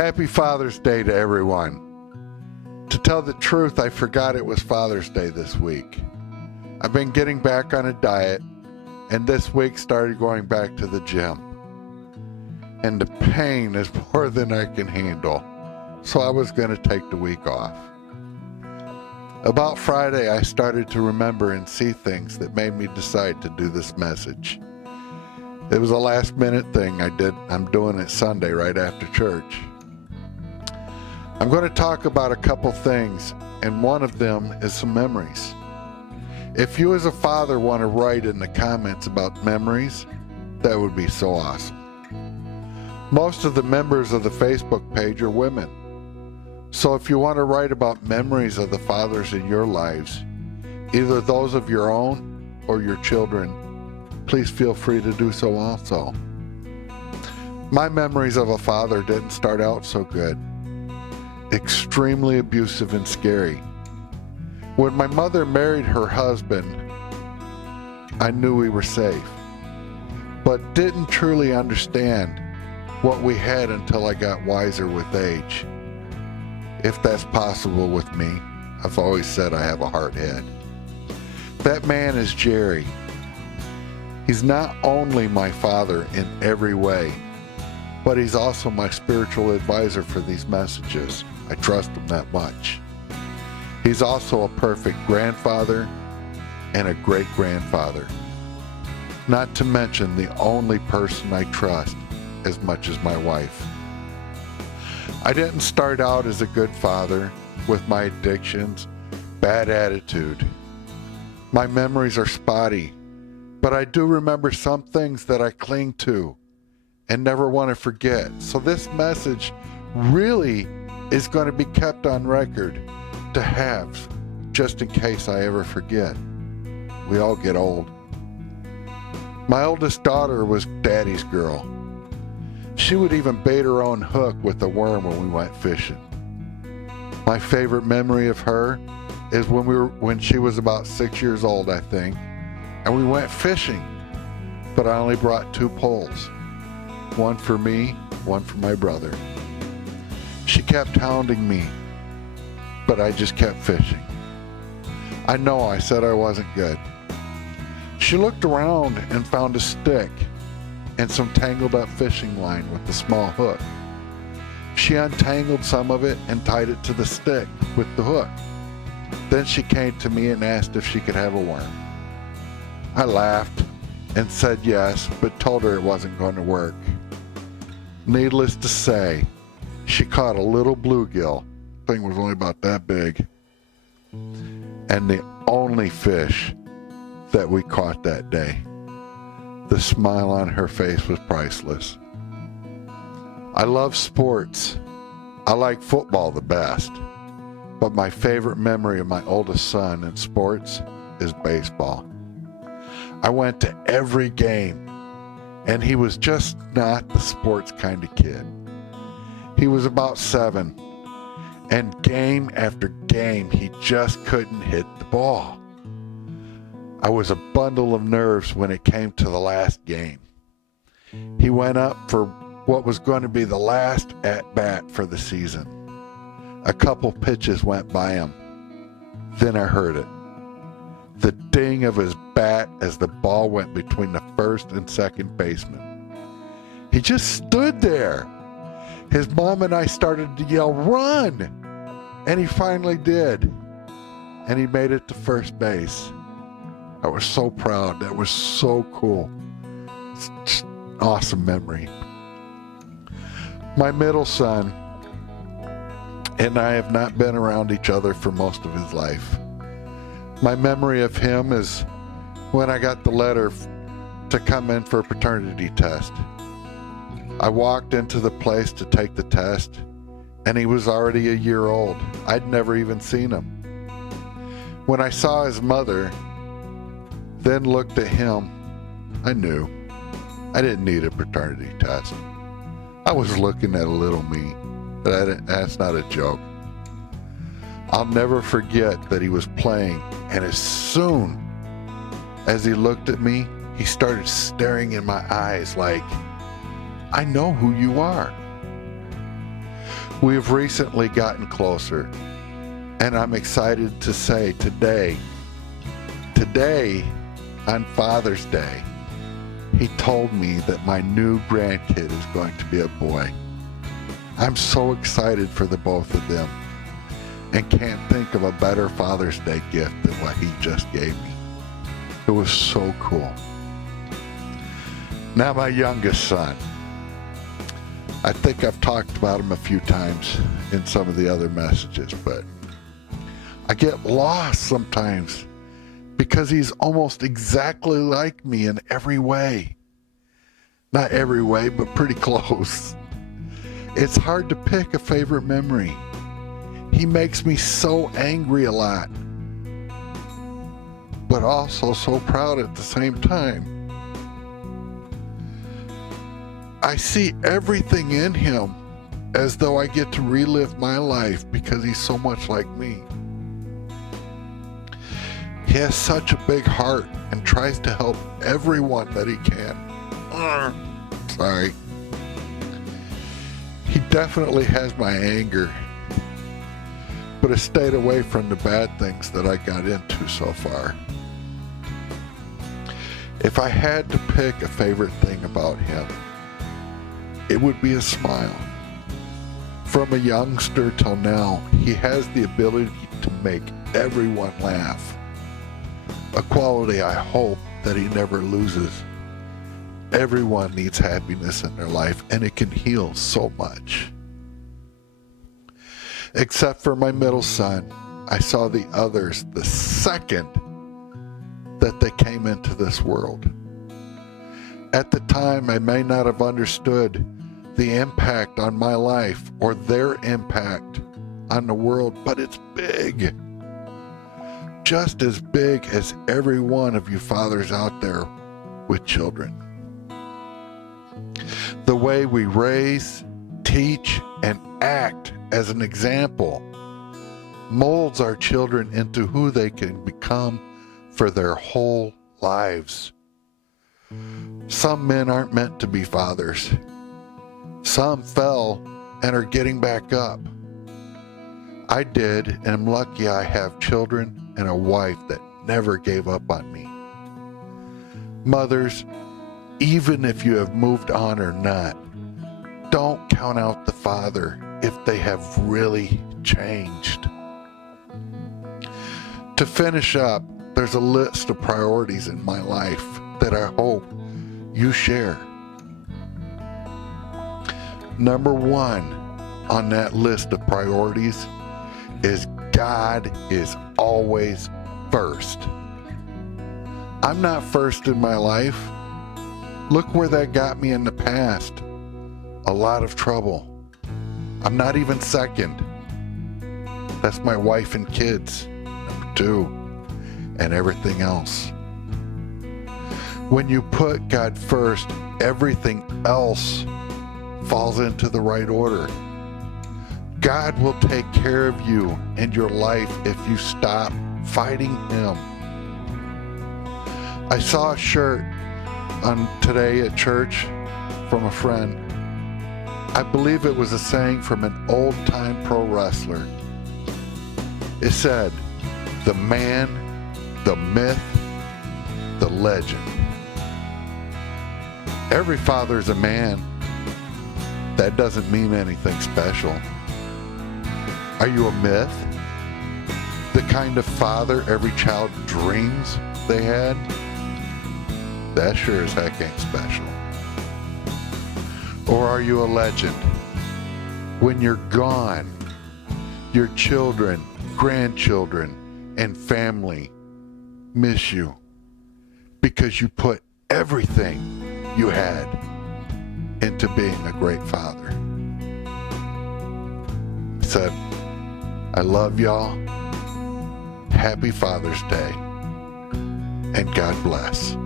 Happy Father's Day to everyone. To tell the truth, I forgot it was Father's Day this week. I've been getting back on a diet, and this week started going back to the gym. And the pain is more than I can handle, so I was going to take the week off. About Friday, I started to remember and see things that made me decide to do this message. It was a last-minute thing I did. I'm doing it Sunday right after church. I'm going to talk about a couple things, and one of them is some memories. If you as a father want to write in the comments about memories, that would be so awesome. Most of the members of the Facebook page are women. So if you want to write about memories of the fathers in your lives, either those of your own or your children, please feel free to do so also. My memories of a father didn't start out so good. Extremely abusive and scary. When my mother married her husband, I knew we were safe, but didn't truly understand what we had until I got wiser with age. If that's possible with me, I've always said I have a hard head. That man is Jerry. He's not only my father in every way, but he's also my spiritual advisor for these messages. I trust him that much. He's also a perfect grandfather and a great-grandfather. Not to mention the only person I trust as much as my wife. I didn't start out as a good father with my addictions, bad attitude. My memories are spotty, but I do remember some things that I cling to and never want to forget. So this message really is going to be kept on record to have, just in case I ever forget. We all get old. My oldest daughter was Daddy's girl. She would even bait her own hook with a worm when we went fishing. My favorite memory of her is when she was about 6 years old, I think, and we went fishing, but I only brought 2 poles. One for me, one for my brother. She kept hounding me, but I just kept fishing. I know I said I wasn't good. She looked around and found a stick and some tangled up fishing line with a small hook. She untangled some of it and tied it to the stick with the hook. Then she came to me and asked if she could have a worm. I laughed and said yes, but told her it wasn't going to work. Needless to say, she caught a little bluegill. Thing was only about that big. And the only fish that we caught that day. The smile on her face was priceless. I love sports. I like football the best. But my favorite memory of my oldest son in sports is baseball. I went to every game, and he was just not the sports kind of kid. He was about 7, and game after game, he just couldn't hit the ball. I was a bundle of nerves when it came to the last game. He went up for what was going to be the last at-bat for the season. A couple pitches went by him. Then I heard it. The ding of his bat as the ball went between the first and second baseman. He just stood there. His mom and I started to yell, "Run!" And he finally did. And he made it to first base. I was so proud. That was so cool. It's just an awesome memory. My middle son and I have not been around each other for most of his life. My memory of him is when I got the letter to come in for a paternity test. I walked into the place to take the test, and he was already a year old. I'd never even seen him. When I saw his mother, then looked at him, I knew. I didn't need a paternity test. I was looking at a little me, but that's not a joke. I'll never forget that he was playing, and as soon as he looked at me, he started staring in my eyes like, I know who you are. We've recently gotten closer, and I'm excited to say today, on Father's Day, he told me that my new grandkid is going to be a boy. I'm so excited for the both of them and can't think of a better Father's Day gift than what he just gave me. It was so cool. Now my youngest son. I think I've talked about him a few times in some of the other messages, but I get lost sometimes because he's almost exactly like me in every way. Not every way, but pretty close. It's hard to pick a favorite memory. He makes me so angry a lot, but also so proud at the same time. I see everything in him as though I get to relive my life because he's so much like me. He has such a big heart and tries to help everyone that he can. Sorry. He definitely has my anger, but has stayed away from the bad things that I got into so far. If I had to pick a favorite thing about him, it would be a smile. From a youngster till now, he has the ability to make everyone laugh. A quality I hope that he never loses. Everyone needs happiness in their life, and it can heal so much. Except for my middle son, I saw the others the second that they came into this world. At the time, I may not have understood the impact on my life or their impact on the world, but it's big. Just as big as every one of you fathers out there with children. The way we raise, teach, and act as an example molds our children into who they can become for their whole lives. Some men aren't meant to be fathers. Some fell and are getting back up. I did, and I'm lucky I have children and a wife that never gave up on me. Mothers, even if you have moved on or not, don't count out the father if they have really changed. To finish up, there's a list of priorities in my life that I hope you share. Number one on that list of priorities is God is always first. I'm not first in my life. Look where that got me in the past. A lot of trouble. I'm not even second. That's my wife and kids, number two, and everything else. When you put God first, everything else falls into the right order. God will take care of you and your life if you stop fighting him. I saw a shirt today at church from a friend. I believe it was a saying from an old-time pro wrestler. It said, "The man, the myth, the legend." Every father's a man. That doesn't mean anything special. Are you a myth? The kind of father every child dreams they had? That sure as heck ain't special. Or are you a legend? When you're gone, your children, grandchildren, and family miss you because you put everything you had into being a great father. So, I love y'all. Happy Father's Day, and God bless.